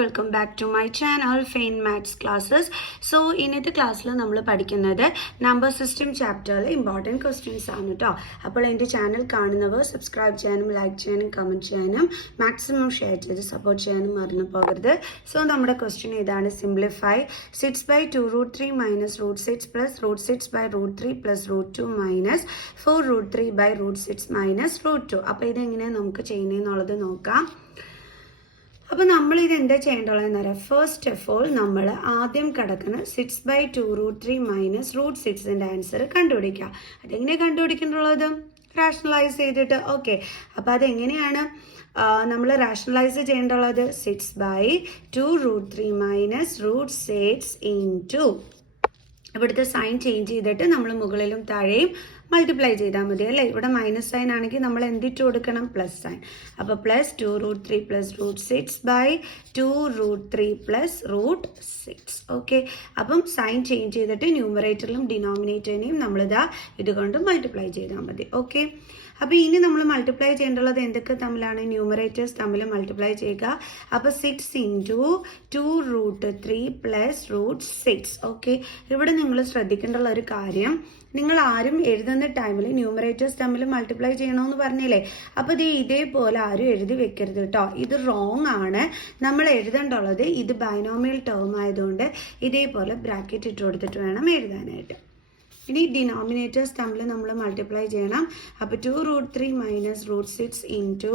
welcome back to my channel Fain Maths Classes. So ഇന്നത്തെ ക്ലാസ്സിൽ നമ്മൾ പഠിക്കുന്നത് നമ്പർ സിസ്റ്റം ചാപ്റ്ററിലെ ഇമ്പോർട്ടൻറ്റ് ക്വസ്റ്റ്യൻസ് ആണ് കേട്ടോ. അപ്പോൾ എൻ്റെ ചാനൽ കാണുന്നവർ സബ്സ്ക്രൈബ് ചെയ്യാനും ലൈക്ക് ചെയ്യാനും കമൻറ്റ് ചെയ്യാനും മാക്സിമം ഷെയർ ചെയ്ത് സപ്പോർട്ട് ചെയ്യാനും മറന്നു പോകരുത്. സോ നമ്മുടെ ക്വസ്റ്റ്യൻ ഇതാണ്: simplify 6/2√3 minus √6 plus √6/√3 plus √2 minus 4√3/√6 minus √2. അപ്പോൾ ഇതെങ്ങനെയാണ് നമുക്ക് ചെയ്യുന്നതെന്നുള്ളത് നോക്കാം. അപ്പോൾ നമ്മൾ ഇത് എന്താ ചെയ്യേണ്ടതെന്ന് പറയാം. ഫസ്റ്റ് ഓഫ് ഓൾ നമ്മൾ ആദ്യം കിടക്കുന്ന 6/2√3 മൈനസ് √6ൻ്റെ ആൻസർ കണ്ടുപിടിക്കുക. അതെങ്ങനെ കണ്ടുപിടിക്കേണ്ടുള്ളത്? റാഷണലൈസ് ചെയ്തിട്ട്. ഓക്കെ, അപ്പോൾ അതെങ്ങനെയാണ് നമ്മൾ റാഷണലൈസ് ചെയ്യേണ്ടുള്ളത്? 6/2√3 മൈനസ് √6 ഇൻറ്റു ഇവിടുത്തെ സൈൻ ചേഞ്ച് ചെയ്തിട്ട് നമ്മൾ മുകളിലും താഴെയും മൾട്ടിപ്ലൈ ചെയ്താൽ മതി അല്ലേ. ഇവിടെ മൈനസ് സൈൻ ആണെങ്കിൽ നമ്മൾ എന്തിട്ട് കൊടുക്കണം? Plus sine. അപ്പോൾ പ്ലസ് 2√3 പ്ലസ് √6/2√3 പ്ലസ് √6. ഓക്കെ, അപ്പം സൈൻ ചേഞ്ച് ചെയ്തിട്ട് ന്യൂമറേറ്ററിലും ഡിനോമിനേറ്ററിനെയും നമ്മളിതാ ഇതുകൊണ്ട് മൾട്ടിപ്ലൈ ചെയ്താൽ മതി. ഓക്കെ, അപ്പോൾ ഇനി നമ്മൾ മൾട്ടിപ്ലൈ ചെയ്യേണ്ടുള്ളത് എന്തൊക്കെ തമ്മിലാണ്? ന്യൂമറേറ്റേഴ്സ് തമ്മിൽ മൾട്ടിപ്ലൈ ചെയ്യുക. അപ്പോൾ 6 ഇൻറ്റു 2√3 പ്ലസ് √6. ഓക്കെ, ഇവിടെ നിങ്ങൾ ശ്രദ്ധിക്കേണ്ടുള്ള ഒരു കാര്യം, നിങ്ങൾ ആരും എഴുതുന്ന ടൈമിൽ ന്യൂമറേറ്റേഴ്സ് തമ്മിൽ മൾട്ടിപ്ലൈ ചെയ്യണമെന്ന് പറഞ്ഞില്ലേ. അപ്പോൾ ഇത് ഇതേപോലെ ആരും എഴുതി വെക്കരുത് കേട്ടോ. ഇത് റോങ് ആണ്. നമ്മൾ എഴുതേണ്ടുള്ളത് ഇത് ബൈനോമിയൽ ടേം ആയതുകൊണ്ട് ഇതേപോലെ ബ്രാക്കറ്റ് ഇട്ട് കൊടുത്തിട്ട് വേണം എഴുതാനായിട്ട്. ഇനി ഡിനോമിനേറ്റേഴ്സ് തമ്മിൽ നമ്മൾ മൾട്ടിപ്ലൈ ചെയ്യണം. അപ്പോൾ 2√3 മൈനസ് √6 ഇൻറ്റു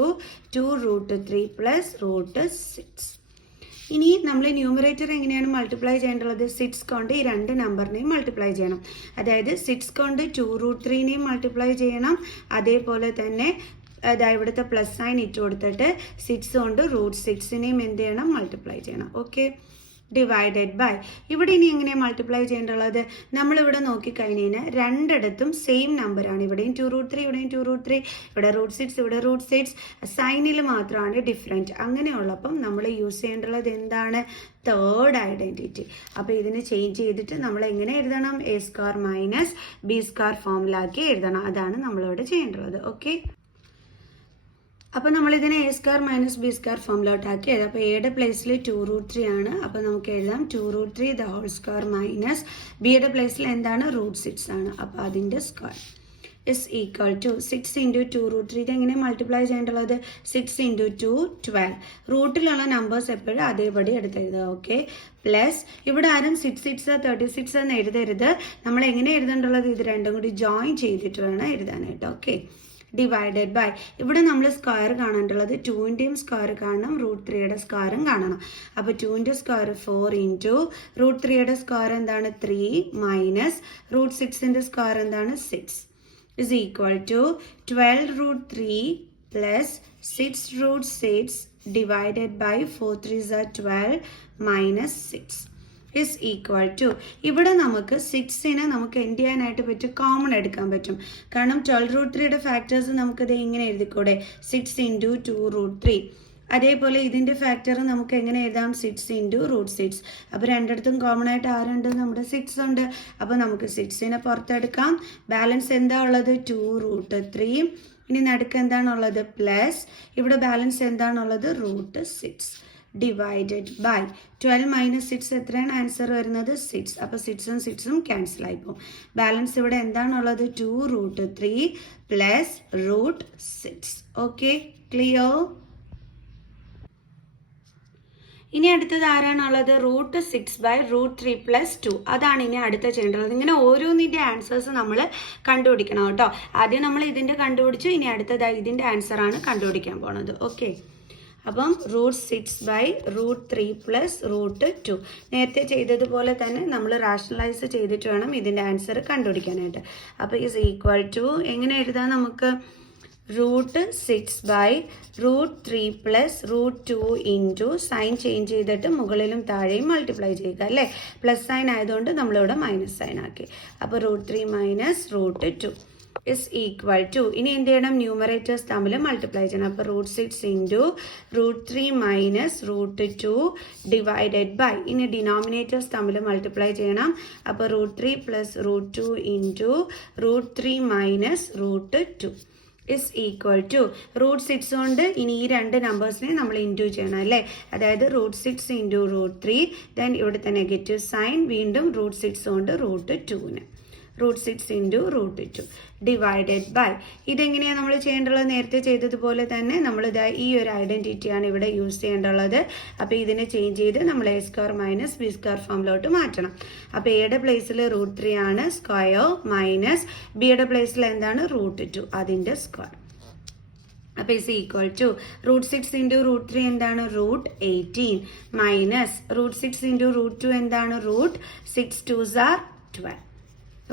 2√3 പ്ലസ് √6. ഇനി നമ്മൾ ന്യൂമറേറ്റർ എങ്ങനെയാണ് മൾട്ടിപ്ലൈ ചെയ്യേണ്ടത്? 6 കൊണ്ട് ഈ രണ്ട് നമ്പറിനെയും മൾട്ടിപ്ലൈ ചെയ്യണം. അതായത് 6 കൊണ്ട് 2√3നെയും മൾട്ടിപ്ലൈ ചെയ്യണം. അതേപോലെ തന്നെ ഇവിടുത്തെ പ്ലസ് സൈൻ ഇട്ട് കൊടുത്തിട്ട് 6 കൊണ്ട് √6നെയും എന്ത് ചെയ്യണം? മൾട്ടിപ്ലൈ ചെയ്യണം. Okay, divided by. ഇവിടെ ഇനി എങ്ങനെയാണ് മൾട്ടിപ്ലൈ ചെയ്യേണ്ടുള്ളത്? നമ്മളിവിടെ നോക്കിക്കഴിഞ്ഞാൽ രണ്ടിടത്തും സെയിം നമ്പറാണ്. ഇവിടെയും 2√3, ഇവിടെയും 2√3, ഇവിടെ √6, ഇവിടെ √6. സൈനിൽ മാത്രമാണ് ഡിഫറെൻറ്റ്. അങ്ങനെയുള്ളപ്പം നമ്മൾ യൂസ് ചെയ്യേണ്ടുള്ളത് എന്താണ്? Third identity. അപ്പോൾ ഇതിന് ചേഞ്ച് ചെയ്തിട്ട് നമ്മൾ എങ്ങനെ എഴുതണം? a² മൈനസ് b² ഫോമിലാക്കി എഴുതണം. അതാണ് നമ്മളിവിടെ ചെയ്യേണ്ടുള്ളത്. ഓക്കെ, അപ്പോൾ നമ്മളിതിനെ a² മൈനസ് b² ഫോമിലോട്ടാക്കി എഴുതാം. അപ്പോൾ എയുടെ പ്ലേസിൽ 2√3 ആണ്. അപ്പോൾ നമുക്ക് എഴുതാം 2√3 ദ ഹോൾ സ്ക്വയർ മൈനസ് ബിയുടെ പ്ലേസിൽ എന്താണ്? √6 ആണ്. അപ്പോൾ അതിൻ്റെ square is equal to 6 into 2√3. ഇതെങ്ങനെ മൾട്ടിപ്ലൈ ചെയ്യേണ്ടുള്ളത്? 6 ഇൻറ്റു 2 12. റൂട്ടിലുള്ള നമ്പേഴ്സ് എപ്പോഴും അതേപടി എടുത്തെഴുതുക. ഓക്കെ, പ്ലസ് ഇവിടെ ആരും 6 6 36 എന്ന് എഴുതരുത്. നമ്മൾ എങ്ങനെ എഴുതേണ്ടുള്ളത്? ഇത് രണ്ടും കൂടി ജോയിൻ ചെയ്തിട്ട് വേണം എഴുതാനായിട്ട്. Okay, divided by. ഇവിടെ നമ്മൾ സ്ക്വയർ കാണേണ്ടുള്ളത് 2ൻ്റെയും സ്ക്വയർ കാണണം, √3യുടെ സ്ക്വയറും കാണണം. അപ്പോൾ 2ൻ്റെ സ്ക്വയർ 4 ഇൻറ്റു √3യുടെ സ്ക്വയർ എന്താണ്? 3 മൈനസ് √6ൻ്റെ സ്ക്വയർ എന്താണ്? 6 is equal to 12√3 plus 6√6 divided by 4 3s are 12 minus 6 is equal to. ഇവിടെ നമുക്ക് 6നെ നമുക്ക് എന്ത് ചെയ്യാനായിട്ട് പറ്റും? കോമൺ എടുക്കാൻ പറ്റും. കാരണം 12√3യുടെ ഫാക്ടേഴ്സ് നമുക്കിത് ഇങ്ങനെ എഴുതിക്കൂടെ? 6 ഇൻറ്റു 2√3. അതേപോലെ ഇതിൻ്റെ ഫാക്ടർ നമുക്ക് എങ്ങനെ എഴുതാം? 6 ഇൻറ്റു √6. അപ്പോൾ രണ്ടിടത്തും കോമൺ ആയിട്ട് ആരുണ്ട്? നമ്മുടെ 6 ഉണ്ട്. അപ്പോൾ നമുക്ക് 6നെ പുറത്തെടുക്കാം. ബാലൻസ് എന്താ ഉള്ളത്? 2√3. ഇനി നടുക്ക് എന്താണുള്ളത്? പ്ലസ് ഇവിടെ ബാലൻസ് എന്താണുള്ളത്? √6 ഡിവൈഡഡ് ബൈ 12 മൈനസ് 6 എത്രയാണ് ആൻസർ വരുന്നത്? 6. അപ്പോൾ 6ഉം 6ഉം ക്യാൻസൽ ആയിപ്പോവും. ബാലൻസ് ഇവിടെ എന്താണുള്ളത്? 2√3 പ്ലസ് √6. Okay, clear? ഇനി അടുത്തത് ആരാണുള്ളത്? √6/√3 പ്ലസ് 2. അതാണ് ഇനി അടുത്ത ചെയ്യേണ്ടത്. ഇങ്ങനെ ഓരോന്നിൻ്റെ ആൻസേഴ്സ് നമ്മൾ കണ്ടുപിടിക്കണം കേട്ടോ. ആദ്യം നമ്മൾ ഇതിൻ്റെ കണ്ടുപിടിച്ചു, ഇനി അടുത്തതായി ഇതിൻ്റെ ആൻസറാണ് കണ്ടുപിടിക്കാൻ പോണത്. ഓക്കെ, അപ്പം √6/√3 പ്ലസ് √2. നേരത്തെ ചെയ്തതുപോലെ തന്നെ നമ്മൾ റാഷണലൈസ് ചെയ്തിട്ട് വേണം ഇതിൻ്റെ ആൻസർ കണ്ടുപിടിക്കാനായിട്ട്. അപ്പോൾ ഈസ് ഈക്വൽ ടു എങ്ങനെ എഴുതാം നമുക്ക്? √6/√3 പ്ലസ് √2 ഇൻറ്റു സൈൻ ചേഞ്ച് ചെയ്തിട്ട് മുകളിലും താഴെയും മൾട്ടിപ്ലൈ ചെയ്യുക അല്ലേ. പ്ലസ് സൈൻ ആയതുകൊണ്ട് നമ്മളിവിടെ മൈനസ് സൈൻ ആക്കി. അപ്പോൾ √3 മൈനസ് √2 ഇസ് ഈക്വൽ ടു. ഇനി എന്ത് ചെയ്യണം? ന്യൂമറേറ്റേഴ്സ് തമ്മിൽ മൾട്ടിപ്ലൈ ചെയ്യണം. അപ്പോൾ √6 ഇൻറ്റു √3 മൈനസ് √2 ഡിവൈഡഡ് ബൈ. ഇനി ഡിനോമിനേറ്റേഴ്സ് തമ്മിൽ മൾട്ടിപ്ലൈ ചെയ്യണം. അപ്പോൾ √3 plus √2 into √3 minus √2 is equal to √6 കൊണ്ട് ഇനി ഈ രണ്ട് നമ്പേഴ്സിനെ നമ്മൾ ഇൻറ്റു ചെയ്യണം അല്ലേ. അതായത് √6 ഇൻറ്റു √3, ദെൻ ഇവിടുത്തെ നെഗറ്റീവ് സൈൻ, വീണ്ടും √6 കൊണ്ട് √2ന്, √6 ഇൻറ്റു √2 ഡിവൈഡഡ് ബൈ. ഇതെങ്ങനെയാണ് നമ്മൾ ചെയ്യേണ്ടത്? നേരത്തെ ചെയ്തതുപോലെ തന്നെ നമ്മളിതാ ഈ ഒരു ഐഡൻറ്റിറ്റിയാണ് ഇവിടെ യൂസ് ചെയ്യേണ്ടുള്ളത്. അപ്പോൾ ഇതിനെ ചേഞ്ച് ചെയ്ത് നമ്മൾ a² - b² ഫോമിലോട്ട് മാറ്റണം. അപ്പോൾ എയുടെ പ്ലേസിൽ √3 ആണ് സ്ക്വയർ, മൈനസ് ബിയുടെ പ്ലേസിൽ എന്താണ് √2 അതിൻ്റെ സ്ക്വയർ. അപ്പോൾ ഇസ് ഈക്വൽ ടു √6 ഇൻറ്റു √3 എന്താണ് √18 മൈനസ് √6 ഇൻറ്റു √2 എന്താണ് √6 2s are 12.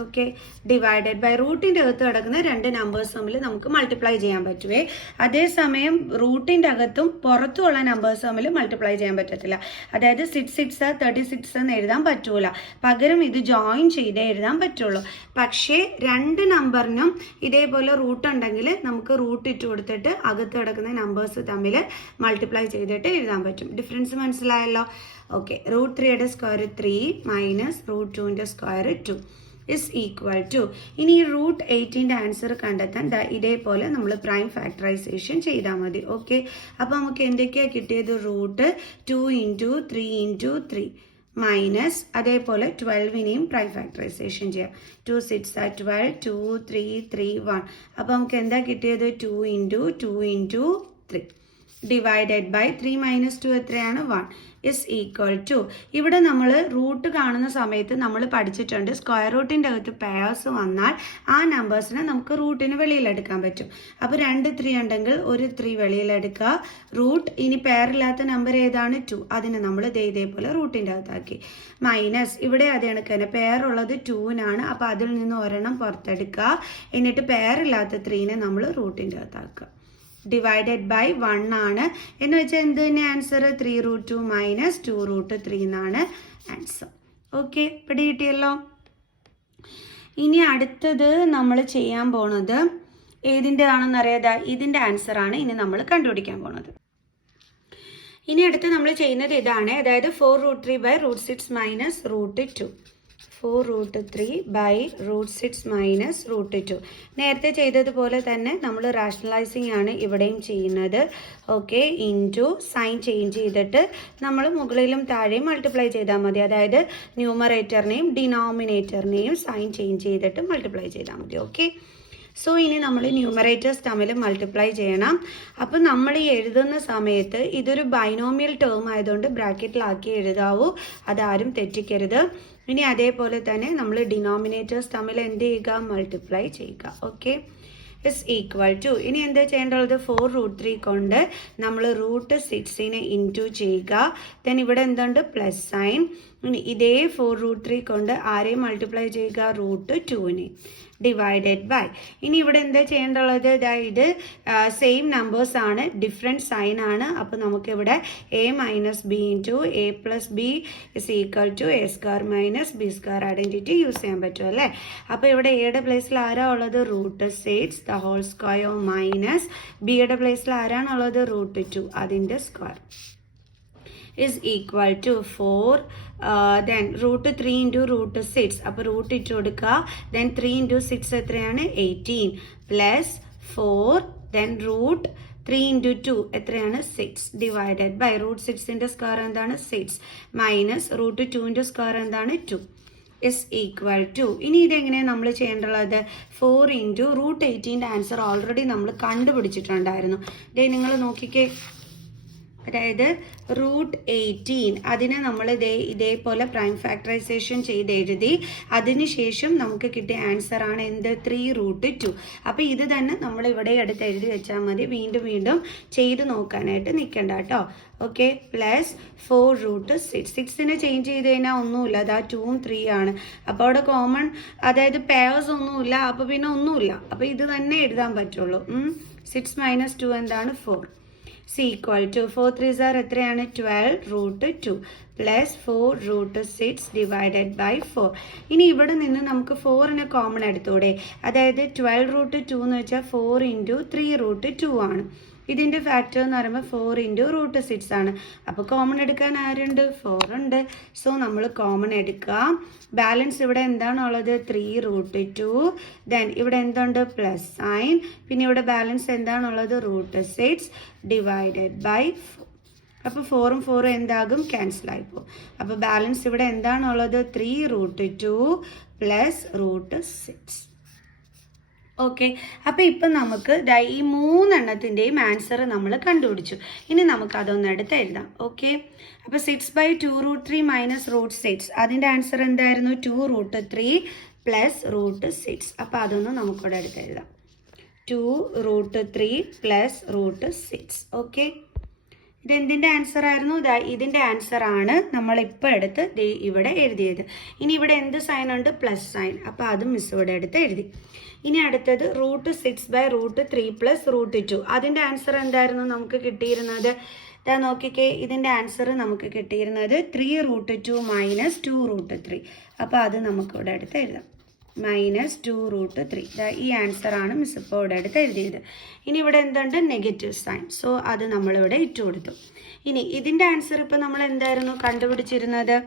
Okay, divided by. റൂട്ടിൻ്റെ അകത്ത് കിടക്കുന്ന രണ്ട് നമ്പേഴ്സ് തമ്മിൽ നമുക്ക് മൾട്ടിപ്ലൈ ചെയ്യാൻ പറ്റുവേ. അതേസമയം റൂട്ടിൻ്റെ അകത്തും പുറത്തുമുള്ള നമ്പേഴ്സ് തമ്മിൽ മൾട്ടിപ്ലൈ ചെയ്യാൻ പറ്റത്തില്ല. അതായത് 6 6 36 എന്ന് എഴുതാൻ പറ്റൂല. പകരം ഇത് ജോയിൻ ചെയ്തേ എഴുതാൻ പറ്റുള്ളൂ. പക്ഷേ രണ്ട് നമ്പറിനും ഇതേപോലെ റൂട്ട് ഉണ്ടെങ്കിൽ നമുക്ക് റൂട്ട് ഇട്ട് കൊടുത്തിട്ട് അകത്ത് കിടക്കുന്ന നമ്പേഴ്സ് തമ്മിൽ മൾട്ടിപ്ലൈ ചെയ്തിട്ട് എഴുതാൻ പറ്റും. ഡിഫറൻസ് മനസ്സിലായല്ലോ? ഓക്കെ, √3യുടെ സ്ക്വയർ 3 മൈനസ് √2ൻ്റെ സ്ക്വയർ 2 ഇസ് ഈക്വൽ ടു. ഇനി ഈ √18ൻ്റെ ആൻസർ കണ്ടെത്താൻ ഇതേപോലെ നമ്മൾ പ്രൈം ഫാക്ടറൈസേഷൻ ചെയ്താൽ മതി. ഓക്കെ, അപ്പോൾ നമുക്ക് എന്തൊക്കെയാണ് കിട്ടിയത്? √2 ഇൻറ്റു 3 ഇൻറ്റു 3 മൈനസ് അതേപോലെ 12നെയും പ്രൈം ഫാക്ടറൈസേഷൻ ചെയ്യാം. 2 6 are 12, 2 3 3 1. അപ്പോൾ നമുക്ക് എന്താ കിട്ടിയത്? 2 into 2 into 3 divided by 3 minus 2 എത്രയാണ്? 1 ഇസ് ഈക്വൽ ടു. ഇവിടെ നമ്മൾ റൂട്ട് കാണുന്ന സമയത്ത് നമ്മൾ പഠിച്ചിട്ടുണ്ട് സ്ക്വയർ റൂട്ടിൻ്റെ അകത്ത് പെയർസ് വന്നാൽ ആ നമ്പേഴ്സിനെ നമുക്ക് റൂട്ടിന് വെളിയിലെടുക്കാൻ പറ്റും. അപ്പോൾ 2 3 ഉണ്ടെങ്കിൽ ഒരു 3 വെളിയിലെടുക്കുക. റൂട്ട് ഇനി പെയറില്ലാത്ത നമ്പർ ഏതാണ്? 2. അതിനെ നമ്മൾ ഇതേപോലെ റൂട്ടിൻ്റെ അകത്താക്കി. മൈനസ് ഇവിടെ അതേ കണക്ക് തന്നെ പെയർ ഉള്ളത് 2നാണ്. അപ്പോൾ അതിൽ നിന്ന് ഒരെണ്ണം പുറത്തെടുക്കുക. എന്നിട്ട് പെയറില്ലാത്ത 3നെ നമ്മൾ റൂട്ടിൻ്റെ അകത്താക്കുക. ഡിവൈഡഡ് ബൈ 1 ആണ് എന്ന് വെച്ചാൽ എന്ത് തന്നെ ആൻസർ? 3√2 മൈനസ് 2√3 എന്നാണ് ആൻസർ. ഓക്കെ, പിടി കിട്ടിയല്ലോ. ഇനി അടുത്തത് നമ്മൾ ചെയ്യാൻ പോണത് ഏതിൻ്റെ ആണെന്ന് അറിയാതെ ഇതിൻ്റെ ആൻസറാണ് ഇനി നമ്മൾ കണ്ടുപിടിക്കാൻ പോണത്. ഇനി അടുത്ത് നമ്മൾ ചെയ്യുന്നത് ഇതാണ്. അതായത് 4√3 ബൈ √6 മൈനസ് √2. 4√3 by √6 minus √2. നേരത്തെ ചെയ്തതുപോലെ തന്നെ നമ്മൾ റാഷണലൈസിങ് ആണ് ഇവിടെയും ചെയ്യുന്നത്. ഓക്കെ, ഇൻറ്റു സൈൻ ചേഞ്ച് ചെയ്തിട്ട് നമ്മൾ മുകളിലും താഴെയും മൾട്ടിപ്ലൈ ചെയ്താൽ മതി. അതായത് ന്യൂമറേറ്ററിനെയും ഡിനോമിനേറ്ററിനെയും സൈൻ ചേഞ്ച് ചെയ്തിട്ട് മൾട്ടിപ്ലൈ ചെയ്താൽ മതി. ഓക്കെ, സോ ഇനി നമ്മൾ ന്യൂമറേറ്റേഴ്സ് തമ്മിൽ മൾട്ടിപ്ലൈ ചെയ്യണം. അപ്പം നമ്മൾ ഈ എഴുതുന്ന സമയത്ത് ഇതൊരു ബൈനോമിയൽ ടേം ആയതുകൊണ്ട് ബ്രാക്കറ്റിലാക്കി എഴുതാവൂ, അതാരും തെറ്റിക്കരുത്. ഇനി അതേപോലെ തന്നെ നമ്മൾ ഡിനോമിനേറ്റേഴ്സ് തമ്മിൽ എന്ത് ചെയ്യുക? മൾട്ടിപ്ലൈ ചെയ്യുക. Okay, is equal to. ഇനി എന്താ ചെയ്യേണ്ടത്? 4√3 കൊണ്ട് നമ്മൾ √6നെ ഇൻറ്റു ചെയ്യുക. ദെൻ ഇവിടെ എന്തുണ്ട്? Plus sign. ഇനി ഇതേ 4√3 കൊണ്ട് ആരെയും മൾട്ടിപ്ലൈ ചെയ്യുക? √2നെ ഡിവൈഡഡ് ബൈ. ഇനി ഇവിടെ എന്താ ചെയ്യേണ്ടത്? ഇത് സെയിം നമ്പേഴ്സ് ആണ്, ഡിഫറെൻറ്റ് സൈൻ ആണ്. അപ്പോൾ നമുക്കിവിടെ a minus b into a plus b is equal to a² minus b² identity use ചെയ്യാൻ പറ്റും അല്ലേ. അപ്പോൾ ഇവിടെ എയുടെ പ്ലേസിൽ ആരാ ഉള്ളത്? √6 ദ ഹോൾ സ്ക്വയർ മൈനസ് ബിയുടെ പ്ലേസിൽ ആരാണുള്ളത്? √2 അതിൻ്റെ square is equal to 4 then √3 into √6. അപ്പോൾ റൂട്ട് ഇട്ട് കൊടുക്കുക. then 3 into 6 എത്രയാണ്? 18 plus 4 then √3 into 2 എത്രയാണ്? 6 ഡിവൈഡഡ് ബൈ √6ൻ്റെ സ്ക്വയർ എന്താണ്? 6 മൈനസ് √2ൻ്റെ സ്ക്വയർ എന്താണ്? 2 ഇസ് ഈക്വൽ ടു. ഇനി ഇതെങ്ങനെയാണ് നമ്മൾ ചെയ്യേണ്ടത്? 4 ഇൻറ്റു √18ൻ്റെ ആൻസർ ഓൾറെഡി നമ്മൾ കണ്ടുപിടിച്ചിട്ടുണ്ടായിരുന്നു. ഇതേ നിങ്ങൾ നോക്കിക്കേ, അതായത് √18 അതിനെ നമ്മൾ ഇതേപോലെ പ്രൈം ഫാക്ടറൈസേഷൻ ചെയ്ത് എഴുതി. അതിനുശേഷം നമുക്ക് കിട്ടിയ ആൻസർ ആണ് എന്ത്? 3√2. അപ്പോൾ ഇത് തന്നെ നമ്മൾ ഇവിടെ എടുത്ത് എഴുതി വെച്ചാൽ മതി. വീണ്ടും വീണ്ടും ചെയ്ത് നോക്കാനായിട്ട് നിൽക്കണ്ട കേട്ടോ. Okay, plus 4√6. 6നെ ചേഞ്ച് ചെയ്ത് കഴിഞ്ഞാൽ ഒന്നുമില്ല, അതാ 2ഉം 3 ആണ്. അപ്പോൾ അവിടെ കോമൺ അതായത് പെയർസ് ഒന്നുമില്ല, അപ്പോൾ പിന്നെ ഒന്നുമില്ല. അപ്പോൾ ഇത് തന്നെ എഴുതാൻ പറ്റുള്ളൂ. 6 മൈനസ് 2 എന്താണ്? 4 ഈക്വൽ ടു 4 3s are എത്രയാണ്? 12√2 പ്ലസ് 4√6 ഡിവൈഡഡ് ബൈ 4. ഇനി ഇവിടെ നിന്ന് നമുക്ക് 4നെ കോമൺ എടുത്തൂടെ? അതായത് 12√2 എന്ന് വെച്ചാൽ 4 ഇൻറ്റു 3√2 ആണ്. ഇതിൻ്റെ ഫാക്ടർ എന്ന് പറയുമ്പോൾ 4 ഇൻറ്റു റൂട്ട് 6 ആണ്. അപ്പോൾ കോമൺ എടുക്കാൻ ആരുണ്ട്? 4 ഉണ്ട്. സോ നമ്മൾ കോമൺ എടുക്കുക. ബാലൻസ് ഇവിടെ എന്താണുള്ളത്? 3 റൂട്ട് 2. ദെൻ ഇവിടെ എന്തുണ്ട്? Plus sign. പിന്നെ ഇവിടെ ബാലൻസ് എന്താണുള്ളത്? Root 6 divided by 4. അപ്പോൾ 4ഉം 4ഉം എന്താകും? ക്യാൻസൽ ആയിപ്പോകും. അപ്പോൾ ബാലൻസ് ഇവിടെ എന്താണുള്ളത്? 3 റൂട്ട് 2 പ്ലസ് റൂട്ട് 6. ഓക്കെ, അപ്പോൾ ഇപ്പം നമുക്ക് ഈ 3 എണ്ണത്തിൻ്റെയും ആൻസർ നമ്മൾ കണ്ടുപിടിച്ചു. ഇനി നമുക്ക് അതൊന്ന് എടുത്ത് എഴുതാം. ഓക്കെ, അപ്പോൾ 6/2 റൂട്ട് 3 മൈനസ് റൂട്ട് 6, അതിൻ്റെ ആൻസർ എന്തായിരുന്നു? 2 റൂട്ട് 3 പ്ലസ് റൂട്ട് 6. അപ്പോൾ അതൊന്ന് നമുക്കിവിടെ എടുത്ത് എഴുതാം. 2 റൂട്ട് 3 പ്ലസ് റൂട്ട് 6. ഓക്കെ, ഇതെന്തിൻ്റെ ആൻസർ ആയിരുന്നു? ഇതിൻ്റെ ആൻസർ ആണ് നമ്മളിപ്പോൾ എടുത്ത് ഇവിടെ എഴുതിയത്. ഇനി ഇവിടെ എന്ത് സൈൻ ഉണ്ട്? Plus sine. അപ്പോൾ അതും മിസ് ഇവിടെ എടുത്ത് എഴുതി. ഇനി അടുത്തത് റൂട്ട് 6/√3 പ്ലസ് റൂട്ട് 2, അതിൻ്റെ ആൻസർ എന്തായിരുന്നു നമുക്ക് കിട്ടിയിരുന്നത്? ഇതാ നോക്കിക്കേ, ഇതിൻ്റെ ആൻസർ നമുക്ക് കിട്ടിയിരുന്നത് 3 റൂട്ട് 2 മൈനസ് 2 റൂട്ട് 3. അപ്പോൾ അത് നമുക്കിവിടെ എടുത്ത് എഴുതാം. Minus 2 root 3. ഈ ആൻസർ ആണ് മിസ് ഇപ്പോൾ ഇവിടെ എടുത്ത് എഴുതിയത്. ഇനി ഇവിടെ എന്തുണ്ട്? Negative sign. സോ അത് നമ്മളിവിടെ ഇട്ട് കൊടുത്തു. ഇനി ഇതിൻ്റെ ആൻസർ ഇപ്പോൾ നമ്മൾ എന്തായിരുന്നു കണ്ടുപിടിച്ചിരുന്നത്?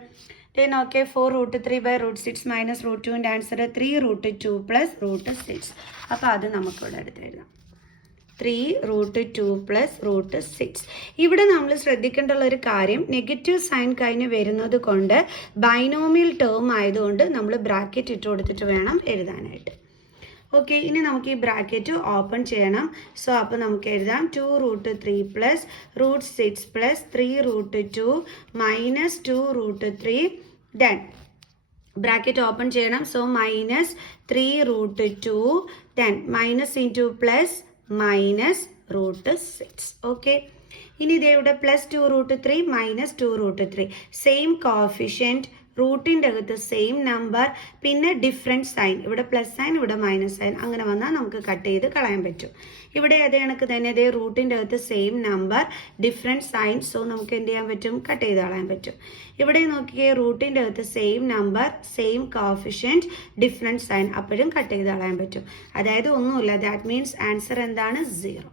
നോക്കിയേ, 4 റൂട്ട് 3/√6 മൈനസ് റൂട്ട് 2ൻ്റെ ആൻസർ 3 റൂട്ട് 2 പ്ലസ് റൂട്ട് 6. അപ്പോൾ അത് നമുക്കിവിടെ എടുത്ത് എഴുതാം. 3 റൂട്ട് 2 പ്ലസ് റൂട്ട് 6. ഇവിടെ നമ്മൾ ശ്രദ്ധിക്കേണ്ടുള്ള ഒരു കാര്യം, നെഗറ്റീവ് സൈൻ കഴിഞ്ഞ് വരുന്നത് കൊണ്ട് ബൈനോമിയൽ ടേം ആയതുകൊണ്ട് നമ്മൾ ബ്രാക്കറ്റ് ഇട്ട് കൊടുത്തിട്ട് വേണം എഴുതാനായിട്ട്. ഓക്കെ, ഇനി നമുക്ക് ഈ ബ്രാക്കറ്റ് ഓപ്പൺ ചെയ്യണം. സോ അപ്പോൾ നമുക്ക് എഴുതാം 2 root 3 plus root 6 plus 3 root 2 minus 2 root 3. Then bracket open ചെയ്യണം. So minus 3 root 2 then minus into plus minus root 6. Okay, ഇനി ഇതേ ഇവിടെ plus 2 root 3 minus 2 root 3, same coefficient, റൂട്ടിൻ്റെ അകത്ത് സെയിം നമ്പർ, പിന്നെ ഡിഫറെൻറ്റ് സൈൻ. ഇവിടെ പ്ലസ് സൈൻ, ഇവിടെ minus sign. അങ്ങനെ വന്നാൽ നമുക്ക് കട്ട് ചെയ്ത് കളയാൻ പറ്റും. ഇവിടെ അതേ കണക്ക് തന്നെ അതേ റൂട്ടിൻ്റെ അകത്ത് same number, different sign. So നമുക്ക് എന്ത് ചെയ്യാൻ പറ്റും? കട്ട് ചെയ്ത് കളയാൻ പറ്റും. ഇവിടെ നോക്കിയേ, റൂട്ടിൻ്റെ അകത്ത് same number, same coefficient, different sign. അപ്പോഴും കട്ട് ചെയ്ത് കളയാൻ പറ്റും. അതായത് ഒന്നുമില്ല. ദാറ്റ് മീൻസ് ആൻസർ എന്താണ്? 0.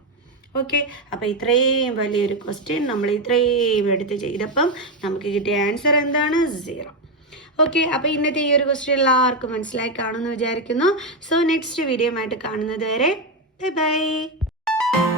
ഓക്കെ, അപ്പോൾ ഇത്രയും വലിയൊരു ക്വസ്റ്റ്യൻ നമ്മൾ ഇത്രയും എടുത്ത് ചെയ്തപ്പം നമുക്ക് കിട്ടിയ ആൻസർ എന്താണ്? 0. ഓക്കെ, അപ്പോൾ ഇന്നത്തെ ഈ ഒരു ക്വസ്റ്റ്യൻ എല്ലാവർക്കും മനസ്സിലായി കാണുമെന്ന് വിചാരിക്കുന്നു. സോ നെക്സ്റ്റ് വീഡിയോ ആയിട്ട് കാണുന്നത് വരെ ബൈ ബൈ.